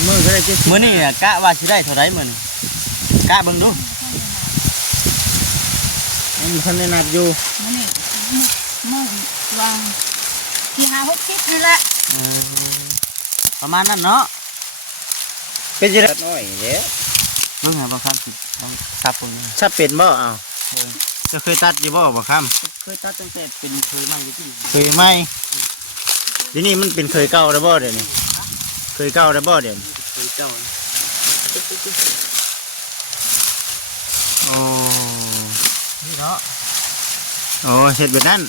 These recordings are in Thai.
างมือก็ได้70มื้อนี้กะว่าสิได้เท่าไรมื้อนี้กะเบิ่งดูมันทันได้นับอยู่มื้อนี้มื้อวางที่5-6 นี่แหละประมาณนั้นเนาะเป็นจังได๋น้อยเด้เบิ่งหาบ่ครับสิต้องซับเบิ่ง ถ้าเป็นบ่เอา เบิ่ง จะเคยตัดอยู่บ่บ่คำเคยตัดตั้งแต่เป็นเคยมาอยู่ที่ เคยไหมเดี๋ยวนี้มันเป็นเคยเก่าแล้วบ่เดี๋ยวนี้เคยเก่าแล้วบ่เดี๋ยวนี้ เคยเจ้าโอ้นี่เนาะ โอ้เฮ็ดแบบนั้น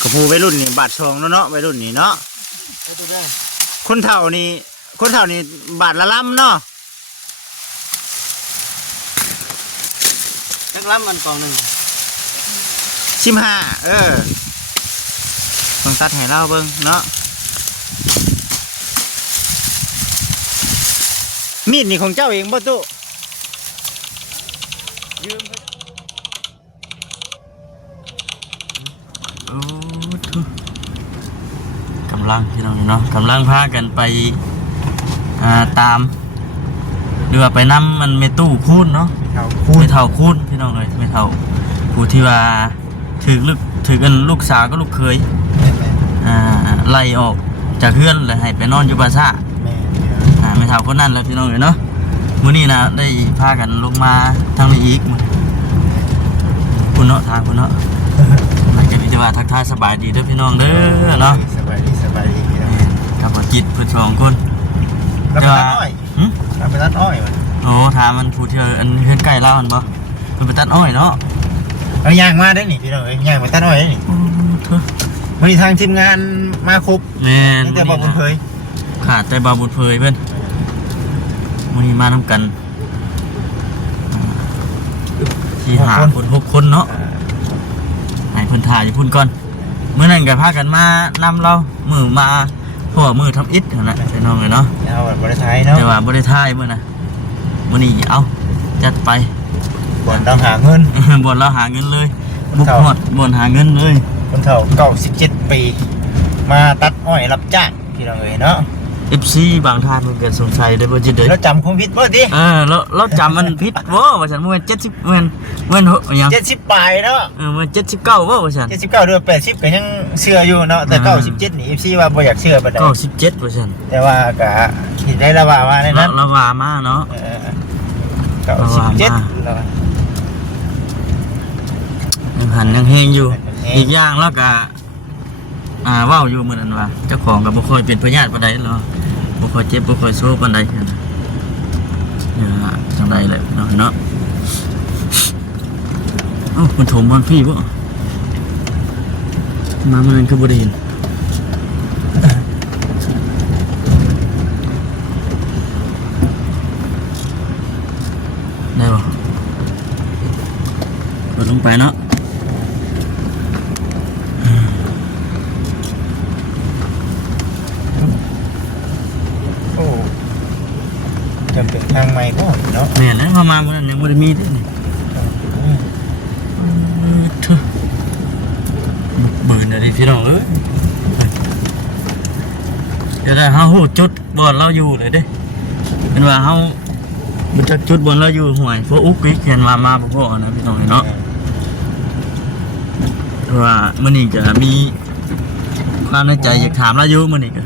ก็ผู้วัยรุ่นนี่บาทซองเนาะวัยรุ่นนี่เนาะ เอาตัวได้ คนเฒ่านี่บาทละล้ำเนาะ จักล้ำมันกล่องหนึง 15ต้องตัดให้เราเบิ่งเนาะมีดนี่ของเจ้าเองบ่ตุยืม โอ้ทุกำลังพี่น้องเนาะกำลังพากันไปตามหรือว่าไปนำมันเมตู้คูณเนาะ เฒ่า ไม่เท่าคูณพี่น้องเลยไม่เท่าผู้ที่ว่าถือกันลูกสาวก็ลูกเคยไล่ออกจากเพื่อนเลยให้ไปนอนอยู่บ้านซ่า แม่ ไม่เท่าคนนั้นแล้วพี่น้องเลยเนาะมื้อนี้นะได้พากันลงมาทางนี้อีกคุณเนาะทางคุณเนาะหลังจากนี้จะว่าทักทายสบายดีเด้อพี่น้องเด้อเนาะ สบายดีพี่น้อง กับพ่อจิตเพื่อนสองคน เราไปตัดอ้อยเราไปตัดอ้อยมัน โอ้ถามมันผู้ที่อันเพื่อนใกล้เล่ามันบ่เพิ่นไปตัดอ้อยเนาะ เอาย่างมาได้นี่พี่น้องย่างมาตัดอ้อยได้นี่วันนี้ทางทีมงานมาครบ แม่น แต่บอกผมเคย ขาดแต่บาบุญเพยเพื่อนมื้อนี้มานํกันที่หาคน6 คนเนาะให้เพิ่นถ่ายอยู่พุ่นก่อนมื้อนั้นก็พากันมานำเรามื้อมาเพราะว่ามื้อทำอิฐนั่นน่ะพี่น้องเอ้ยเนาะ เอาแบบบริษัทเนาะ แต่ว่าบ่ได้ถ่ายมื้อน่ะมื้อนี้เอาจัดไป บ่อนต้องหาเงิน บ่เราหาเงินเลยบุกฮอดบ่หาเงินเลย คนเฒ่า97 ปีมาตัดอ้อยรับจ้างพี่น้องเอ้ยเนาะ FC บางท่านเพิ่นก็สงสัยได้บ่จิเด้อ แล้วจำคงผิดบ่ดิ เราจำมันผิดบ่ว่าซั่นบ่แม่น70แม่นหยัง 70ปลายเนาะ มัน79บ่ว่าซั่น 79เดือน80ก็ยังเชื่ออยู่เนาะแต่97นี่ FC ว่าบ่อยากเชื่อปานใด 97ว่าซั่น แต่ว่าก็คิดได้แล้วว่าในนั้น เราว่ามาเนาะ 97 ยังหันยังเฮงอยู่อีกอย่างแล้วก็เว้าอยู่มื้อนั้นว่าเจ้าของก็บ่ค่อยเป็นพยาธิปานใดหรอกบ่ค่อยเจ็บบ่ค่อยโซปานใดเนี่ยจังได๋แหละเนาะเอ้ามันถมมันพี่บ่มามื้อนั้นก็บ่ได้เห็นได้บ่กดลงไปเนาะโอ้จำเป็นทางใหม่ก็เนาะ แม่นแล้วมามื้อนั้นยังบ่ได้มีเด้นี่เถอะเบิ่นได้พี่น้องเอ้ยเดี๋ยวได้เฮาฮู้จุดบ่อนเราอยู่เลยเด้เป็นว่าเฮาบ่จักจุดบ่อนเราอยู่ห่วยพวกอุกอีกเห็นว่ามาบ่พอนะพี่น้องเนาะว่ามื้อนี้ก็มีความในใจอยากถามเราอยู่มื้อนี้ก็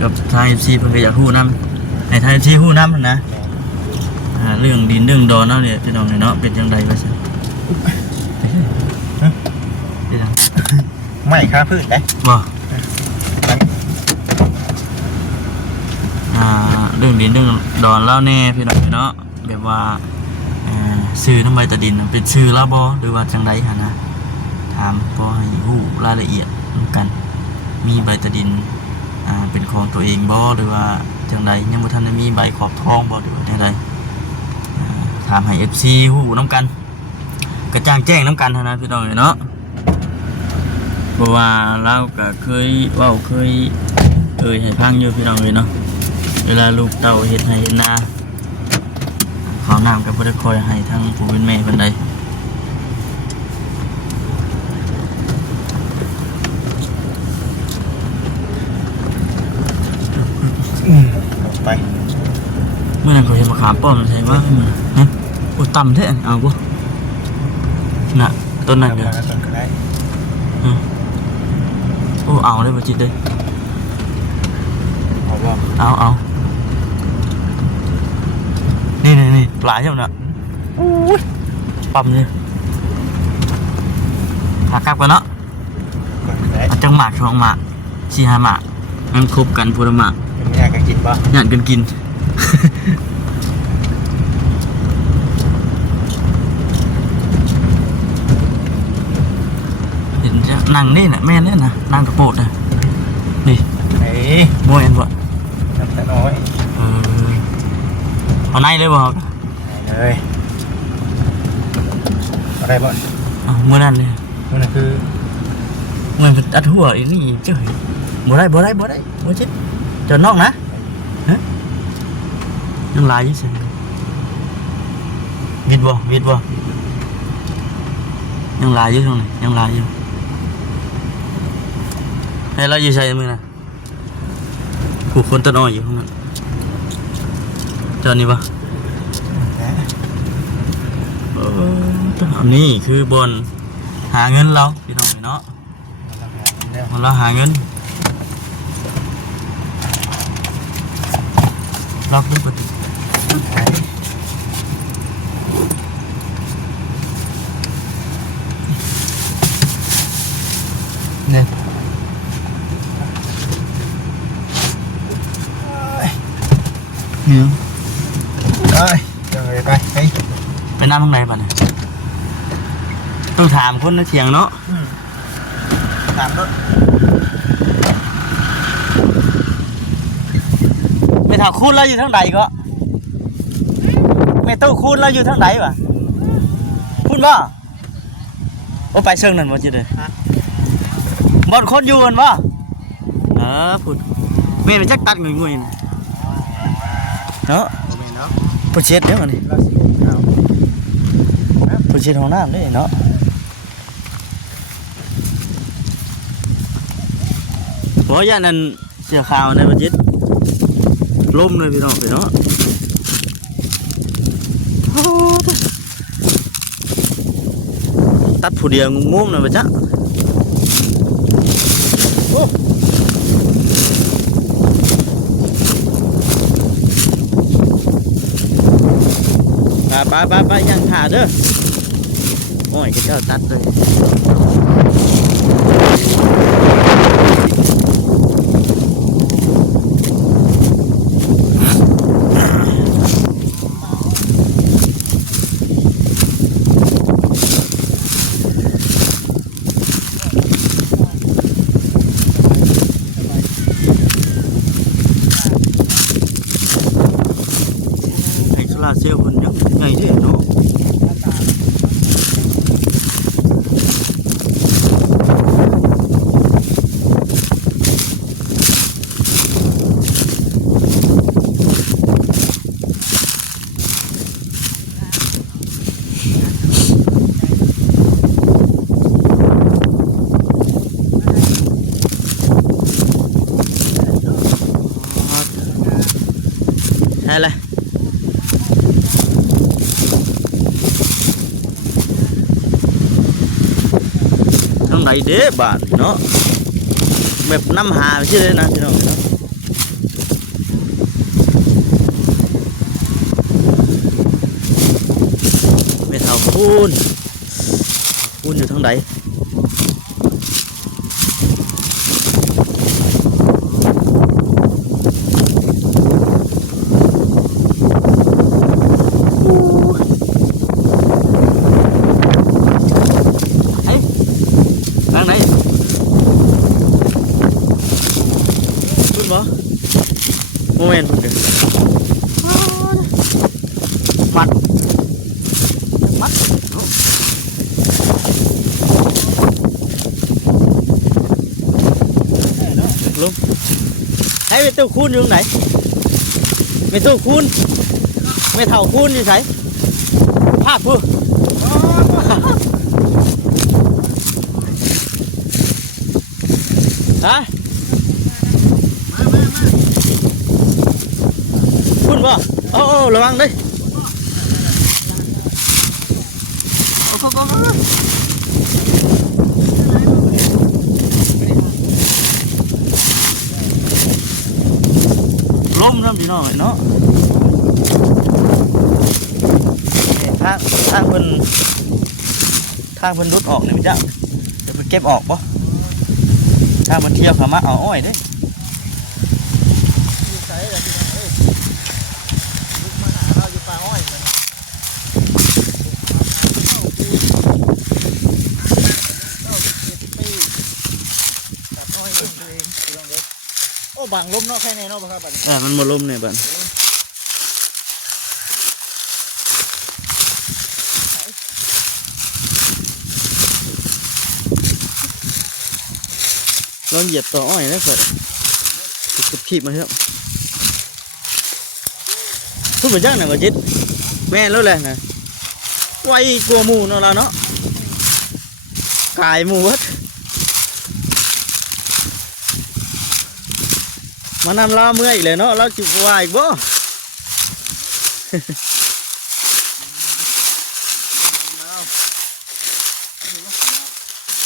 กับทาง FC เพิ่นก็อยากฮู้นำให้ทาง FC ฮู้นำนะเรื่องดินเรื่องดอนเนาะเนี่ยพี่น้องเนาะเป็นจังไดว่าซั่นเป็นจัง ไม่ค้าพืชได้ บ่เรื่องดินเรื่องดอนเล่าแน่พี่น้องเนาะแบบว่าซื้อน้ำใบตะดินเป็นชื่อแล้วบ่หรือว่าจังไดฮะนะถามพอให้ฮู้รายละเอียดกันมีใบตะดินเป็นของตัวเองบ่หรือว่าจังไดยังบ่ทันได้มีใบขอบท้องบ่หรือว่าจังไดถามให้ FC ฮู้นำกันกระจ่างแจ้งนำกันนะพี่น้องเนาะเพราะว่าเราก็เคยเว้าเคยให้ฟังอยู่พี่น้องเนาะเวลาลูกเต่าเฮ็ดให้เฮ็ดนาข้าวน้ำก็บ่ได้คอยให้ทั้งผู้เป็นแม่ปานใด ไป เมื่อนั้นเขาเห็นมะขามป้อมใช่ไหมฮะโอ้ต่ำแท้เอาบ่น่ะต้นนั้นเด้อ ต้นก็ได้ โอ้เอาได้บ่จิตเด้ เอาบ่ เอานี่ปลาเจ้าน่ะอู้ยปั๊มเลยหากลับกันเนาะ ต้นก็ได้ เอาจังหมากช่องหมาก4-5หมากมันครบกันพูดหมาก เป็นอยากกินบ่ หยาดกันกิน เห็นจะนั่งนี่น่ะแม่นเนี่ยนะนั่งกระโปดนะนี่ เฮ้ย โมเห็นบ่ น้ำตาน้อย เออเอาในเลยบ่ เฮ้ยอะไรบ่ เอาเมื่อนั้นเลย นั่นคือ เมื่อมันอัดหัวอีนี่เจ้าเห็นบ่ได้บ่ชิดจอดนอกนะฮะยังลายอยู่สิวิดบ่ยังลายอยู่ตรงไหนยังลายอยู่ให้เราอยู่ใส่มือนะผูกคนต้นอ้อยอยู่ข้างนั้นจอดนี่ปะอันนี้คือบนหาเงินเราพี่น้องเนาะเราหาเงินล็อกด้วยปฏิเนี่ยเนี่ย เอ้ยเดินไปไป ไปนั่งข้างในป่ะเนี่ยต้องถามคนในเถียงเนาะ ตามรถ ไปถามคุณเราอยู่ทางใดก็ไม่ต้องคุณเราอยู่ทางใดวะคุณบ่ว่าไปเชิงนั่นบ่จิเลยบอลคนอยู่กันบ่พูดเมย์ไปจักตัดงุยๆเนาะ ไม่เนาะ ผู้เช็ดเด้อมันนี่ เราสิเอา ผู้เช็ดห้องน้ำเด้เนาะบ่ย่านนั้นเสื้อขาวในบ่จิตล่มเลยพี่น้องไปเนาะตัดผู้เดียวงงๆน่ะบ่จ๊ะไปยังถ่าเด้อโอ้ยเจ้าตัดเลยไอ้โซล่าร์เซลล์คนยังไงเด้เนาะใช่เลยทางไหนเด้บ้านเนาะแบบน้ำหาไปชื่อเลยนะพี่น้องเนาะไม่เท่าคูณอยู่ทางไหนทางไหนคุณบ่โมเมนต์คุณเด้อมัดลุงให้ไปตู้คูณอยู่ตรงไหนไปตู้คูณไม่เท่าคูณอยู่ไหนภาคพูฮะ บ่โอ้ระวังเด้โอ้ก็ล้มน้ำพี่น้องเนาะทางเพิ่นรุดออกนี่มันจะเดี๋ยวเพิ่นเก็บออกบ่ทางมันเที่ยวเข้ามาเอาอ้อยเด้โอ้บังลมเนาะแค่นี้เนาะบ่ครับบัดนี้ มันบ่ล้มเนี่ยบัดเราเหยียบต่ออ้อยแล้วเกิดขีบมาเถอะพูดเหมือนจังหน่ะว่าจิตแม่รู้เลยนะไวกลัวหมูเนาะเราเนาะกายหมูวัดมานำเราเมื่อยอีกเลยเนาะเราจิบวายอีกบ่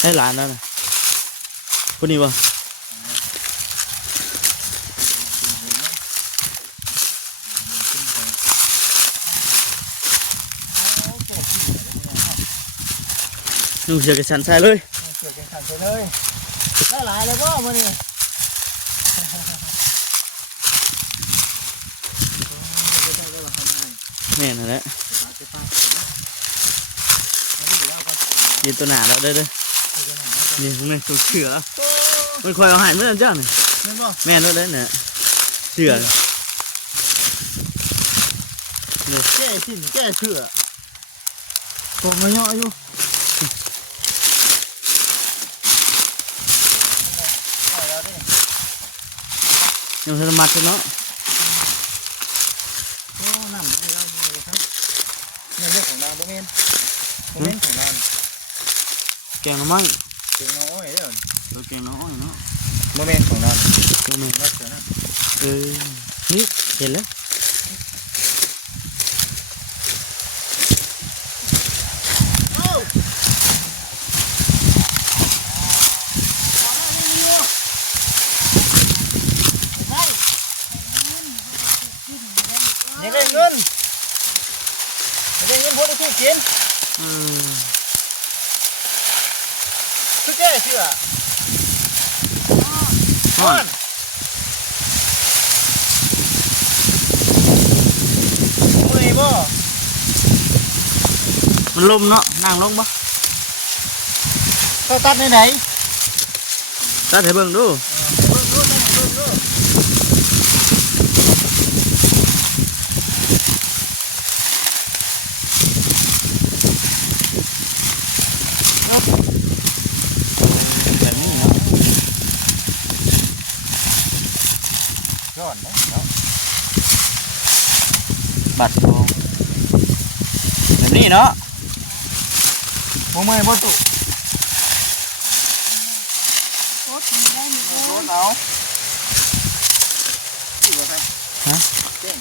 ให้หลานนั่นน่ะคนนี้บ่นุ่งเสื้อกระชันใส่เลย เกิดเป็นขันไปเลยได้หลายเลยบ่มื้อนี้ แม่นั่นแหละยืนตัวหนาแล้วเด้อนี่พวกนี้ตัวเสือมันคอยเอาหายเมื่อจ้านี่ แม่นบ่ แม่นั่นเลยเนี่ยเสือ แก้สิ้นแก้เชื่อผมมาย่ออยู่ ยังสมัดเนาะ โอ้น้ำนี่เรามีเลยครับในเรื่องของเราบ่แม่นของเรา แกงน้ำมัน เสียงน้อยเด้อ ตัวแกงน้ำอ้อยเนาะ บ่แม่นของเรา ตัวแม่ ลักษณะ นี่เห็นแล้วอยากได้เงินพอได้กินคือแก้เชื่อ ฮ้อน เมื่อยบ่ มันลมเนาะนั่งลงปะ ก็ตัดไหน ตัดให้เบิ่งดู เบิ่งดู แบบนี้เนาะ ย้อนเนาะ บัดทองแบบนี้เนาะ บ่เมื่อยบ่ตุ โอ๊ตมีได้มี โด ได้ นเอาสิว่าไง ฮะ เก่ง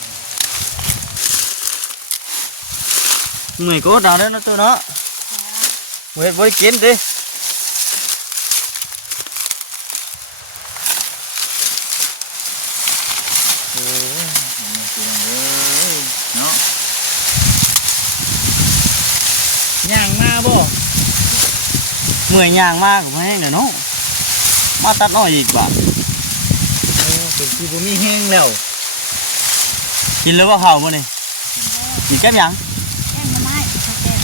เหนื่อยก็ดาวได้เนาะตัวเนาะเวทไว้กินดิเนาะ ย่างมาบ่ เมื่อยยางมากไม่ให้เนาะมาตัดน้อยอีกบ่ เป็นที่บ่มีแห้งแล้ว กินแล้วว่าข้าวมื้อนี่กินแก้มยัง แห้งมาไม้เขาแกง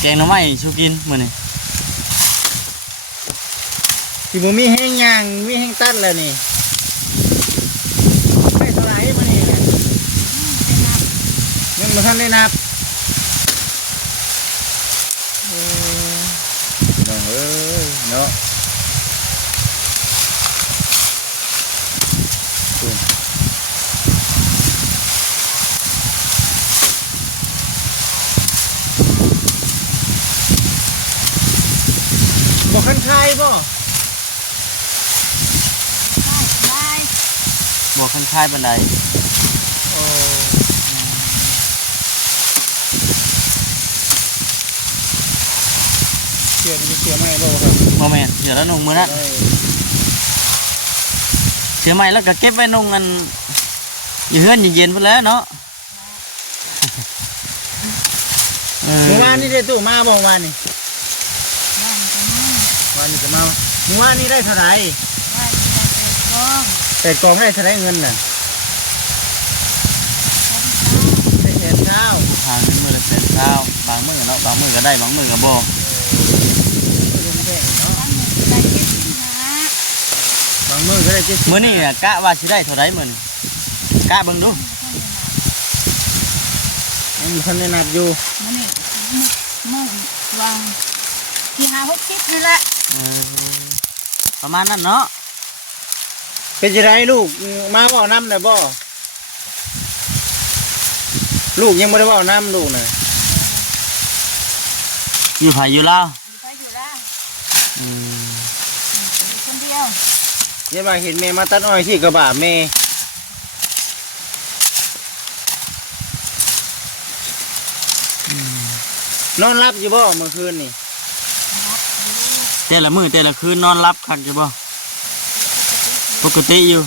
แกงหน่อไม้ชูกินมื้อนี่ ที่บ่มีแห้งย่างมีแห้งตัดแล้วนี่ไม่เท่าไหร่มานี่ยังบ่ทันได้นับน้องเอ้ยเนาะบ่คันคายบ่ ได้ บ่คันคายปานใด โอ้ เชื่อมีเชื่อไม่บ่ครับ บ่แม่นเสือแล้วนุ่งมื้อนั้นเสือใหม่แล้วก็เก็บไว้นุ่งกันอยู่เฮือนเย็นๆพุ่นแล้วเนาะ เมื่อวานนี่ได้ตู้มาบ่เมื่อวานนี่ บ้านก็มี วันนี้จะมาเมื่อวานนี่ได้เท่าไหร่ บ้านก็เป็นกอง แต่กองได้เท่าไหร่เงินน่ะได้แสนเก้า ทางนี้มื้อละแสนเช้าบางมื้อเนาะบางมื้อก็ได้บางมื้อก็บ่ ลุงแดงเนาะ บ้านหนึ่งได้เจ็ดสิบห้า บางมื้อก็ได้70 มื้อนี้น่ะกะว่าสิได้เท่าใดมื้อนี้กะเบิ่งดู ยังมีคนแนะนำอยู่ มันนี่มึงวางที่หาหกสิบนี่แหละ เออประมาณนั้นเนาะ เป็นจะไรลูกมาบ่น้ำได้บ่ลูกยังไม่ได้บ่น้ำลูกน่ะ อยู่ไผอยู่ลาว อยู่ไปอยู่แล้ว อืม คนเดียว เนี่ยมาเห็นแม่มาตัดอ้อยที่กระบะแม่นอนรับอยู่บ่เมื่อคืนนี่ แต่ละมื้อแต่ละคืนนอนรับคักอยู่บ่ปกติอยู่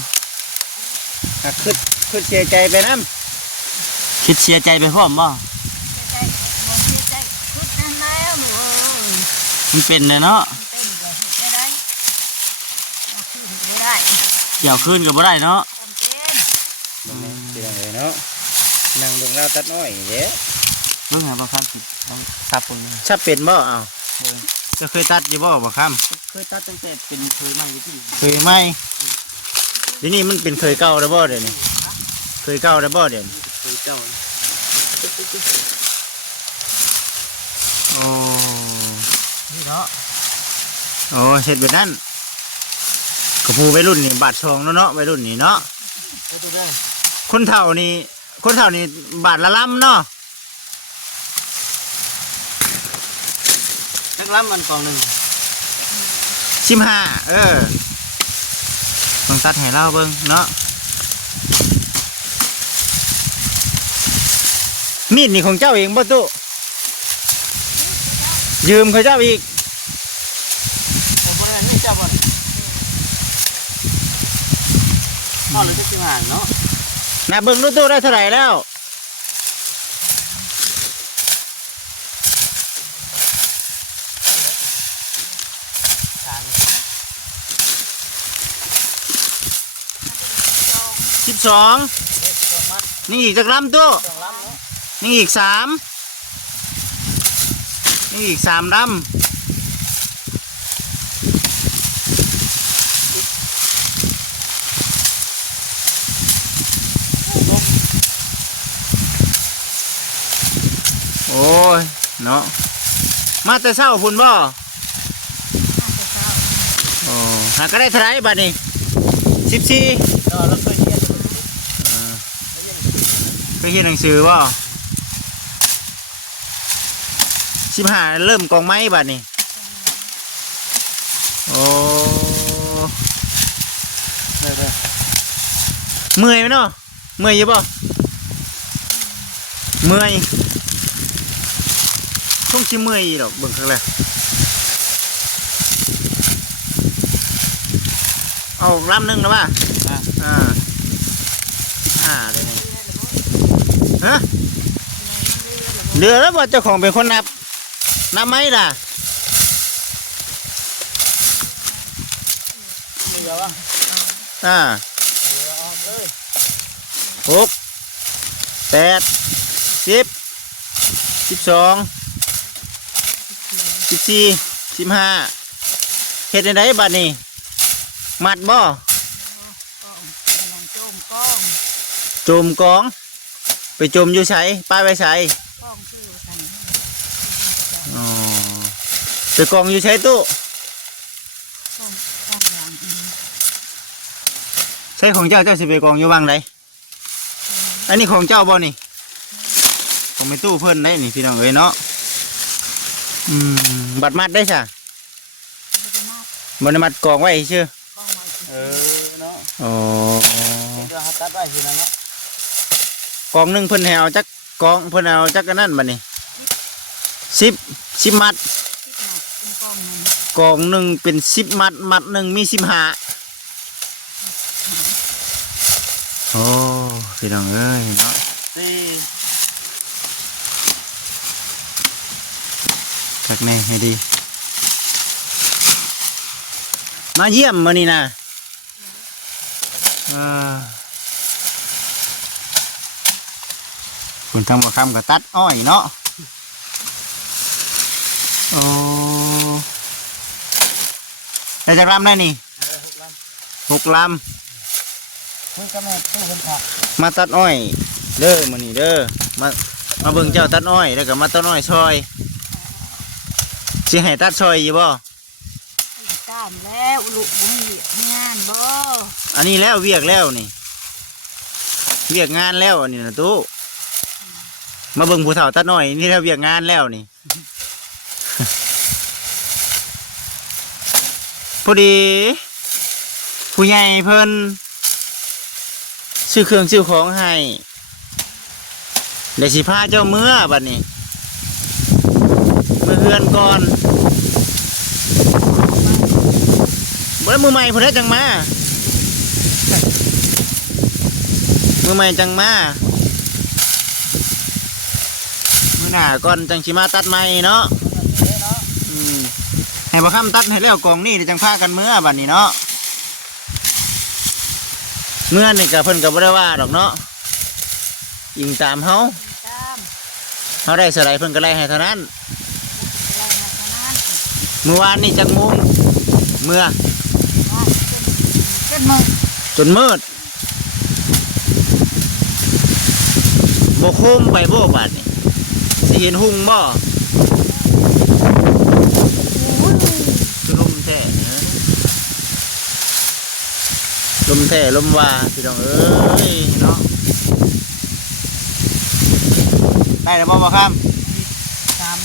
อ่ะคือเสียใจไปน้ำ คิดเสียใจไปพร้อมบ่ ใจบ่เสียใจทุกนั้นแล้วหนู มันเป็นเลยเนาะ เป็นแบบไม่ได้ไม่ได้ เกี่ยวคืนก็บ่ได้เนาะ คนเป็น เสียเลยเนาะนั่งเบิ่งเราตัดอ้อยเด้ เบิ่งหาบ่คันสิต้องซับพุ่นเลย ชับเป็นบ่เอาจะเคยตัดอยู่บ่บ่ครับ เคยตัดตั้งแต่เป็นเคยมาอยู่ที่ เคยไหมเดี๋ยวนี้มันเป็นเคยเก่าได้บ่เดี๋ยวนี้เคยเก่าได้บ่เดี๋ยวนี้ เคยเจ้าโอ้นี่เนาะ โอ้เฮ็ดแบบนั้นกระพูวัยรุ่นนี่บาทชองเนาะวัยรุ่นนี่เนาะ เอาตัวได้ คนเฒ่านี่บาทละล้ำเนาะ นักล้ำมันกองหนึ่ง 15ต้องตัดให้เราเบิ่งเนาะมีดนี่ของเจ้าเองบ่ตุยืมเขาเจ้าอีก แต่บริเวณนี้เจ้าบ่พ่อหรือที่สิบห้าเนาะ นะเบิ่งดูตุได้เท่าไหร่แล้ว12นี่อีกจักลำตุนี่อีก3นี่อีก3ลำโอ้ยเนาะมาแต่เช้าพุ่นบ่โอ้หาก็ได้เท่าไหร่บัดนี้14 เราเคยเรียน ไปเขียนหนังสือบ่15เริ่มกองไม้บัดนี้โอ้เมื่อยไหมเนาะเมื่อยอยู่บ่เมื่อยคงสิเมื่อยดอกเบิ่งข้างแรกเอาลำหนึ่งแล้วป่ะเลยนี่ฮะเหลือแล้วบ่เจ้าของเป็นคนนับไหมล่ะ6 8 10 12 14 15เฮ็ดได้บัดนี้มัดบ่ กองมันโจมกอง จมกองไปจมอยู่ไสป้ายไว้ไส กองชื่อกัน อ๋อไปกองอยู่ไสตู้ กองอย่างอื่น ใช่ของเจ้าสิไปกองอยู่วังใดอันนี้ของเจ้าบ่นี่ของไม่ตู้เพิ่นได้นี่พี่น้องเอ้ยเนาะบัตรมัดได้ซะบ่ได้มัดกองไว้ซื่อก องมัน เนาะ อ๋อ เดี๋ยวหาตัดไว้ทีนั้นเนาะ กองหนึงเพิ่นให้เอาจักกองเพิ่นเอาจักอันนั้นบัดนี้10มัด คิดหนักเป็นกอง กองหนึ่งเป็น10 มัดมัดหนึ่งมี15โอ้พี่น้องเอ้ยเนาะ สี่ สักแน่ให้ดีมาเยี่ยมมานี่นะคุณทำกับคำกับตัดอ้อยเนาะโอ้ได้จากลำได้นี่6 ลำ คุยกับแม่ตู้คนขับ มาตัดอ้อยเด้อมานี่เด้อมาเบิ่งเจ้าตัดอ้อยแล้วก็มาตัดอ้อยซอยสิให้ตัดซอยอยู่บ่ ตามแล้วลูกบ่มีงานบ่ อันนี้แล้วเวียกแล้วนี่เวียกงานแล้วอันนี้นะตู้มาเบิ่งผู้เฒ่าตัดอ้อยนี่แล้วเวียกงานแล้วนี่ พอดีผู้ใหญ่เพิ่นซื้อเครื่องซื้อของให้เดี๋ยวสิพาเจ้าเมื่อบัดนี้เมื่อเฮือนก่อนบ่ได้มือใหม่เพิ่นได้จังมามือใหม่จังมามื้อหน้าก่อนจังสิมาตัดใหม่เนาะให้บ่ค้ำตัดให้แล้วกองนี่เดี๋ยวจังพากันเมื่อบัดนี้เนาะเมื่อนี่ก็เพิ่นก็บ่ได้ว่าดอกเนาะยิงตามเฮา ตาม เฮาได้เท่าใดเพิ่นก็ไล่ให้เท่านั้น อะไรนะเท่านั้น เมื่อวานนี่จักโมงเมื่อ ว่าเป็นมือ จนมืดบ่โคมไปบ่บาดนี่สิเห็นหุ่งบ่คือลมแท้เนอะลมแท้ลมว่าพี่น้องเอ้ยเนาะได้แล้วบ่ครับ ตาม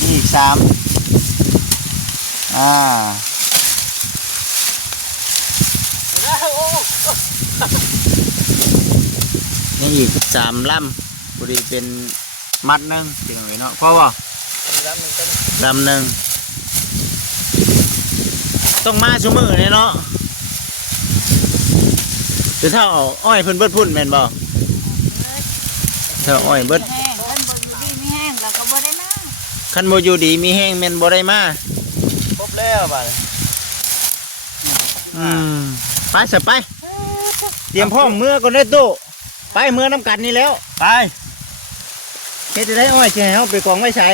นี่อีก3นี่อีก3 ลำพอดีเป็นมัดหนึงพี่น้องเอ้ยเนาะเพราะว่าลำหนึ่งต้องมาชั่วมือเนี่ยเนาะหรือถ้าเอาอ้อยเพิ่นเบิดพุ่นแม่นบ่ถ้าอ้อยเบิด แห้งเพิ่นบ่อยู่ดีมีแห้งแล้วก็บ่ได้มา คันบ่อยู่ดีมีแห้งแม่นบ่ได้มา ครบแล้วบัด ไปซะไปเตรียมพร้อมเมื่อก่อนได้อตู้ไปเมื่อน้ำกันนี่แล้ว ไป เฮ็ดได้อ้อยสิให้เฮาไปกองไว้ใช้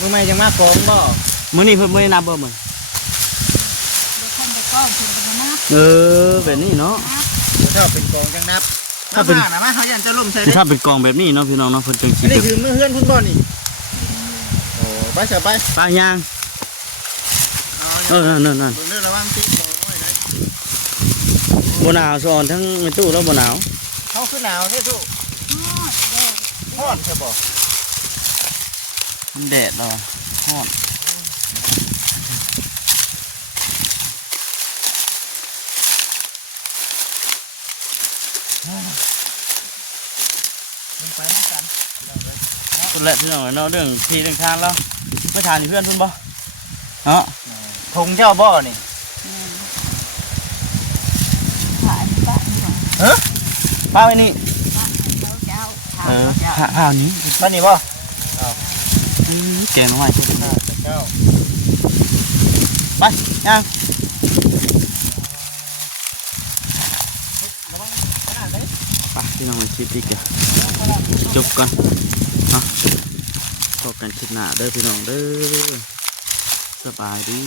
บ่มือใหม่จะมาก่อน มื้อใหม่จังมากองบ่มื้อนี้เพิ่นบ่ได้นับบ่มื้อ เดี๋ยวท่านไปก้อนถึงจะมานับ แบบนี้เนาะ ถ้าเป็นกองจังนับ ถ้าเป็น นะมาเขายันจะล่มใส่เด้ ถ้าเป็นกองแบบนี้เนาะพี่น้องเนาะเพิ่นจังสิ อันนี้คือมื้อเฮือนคุณบ่นี่โอ้ไปซะไป ปลายาง เอา นั่น เบิ่งเด้อระวังติดบ่อ้อยได้ บ่หนาวซ้อนทั้งในตู้แล้วบ่หนาว เขาคือหนาวแท้ตู้ ฮอดเด้อร้อนใช่บ่ มันแดดแล้วร้อนสุดแหละพี่น้องเนาะเรื่องที่เรื่องทางแล้วไม่ทานนี่เพื่อนเพิ่นบ่เนาะ ทงเจ้าบ่นี่ ผ่านบ้านของ ป้าไว้นี่ เขาเจ้าถาม เออ เขาเจ้า ข้าวนี้ บ้านนี้บ่ แกงหน่อไม้ เจ้า ไปย่างไปพี่น้องมาชิมดีกันจบก่อนเนาะพบกันคลิปหน้าเด้อพี่น้องเด้อสบายดี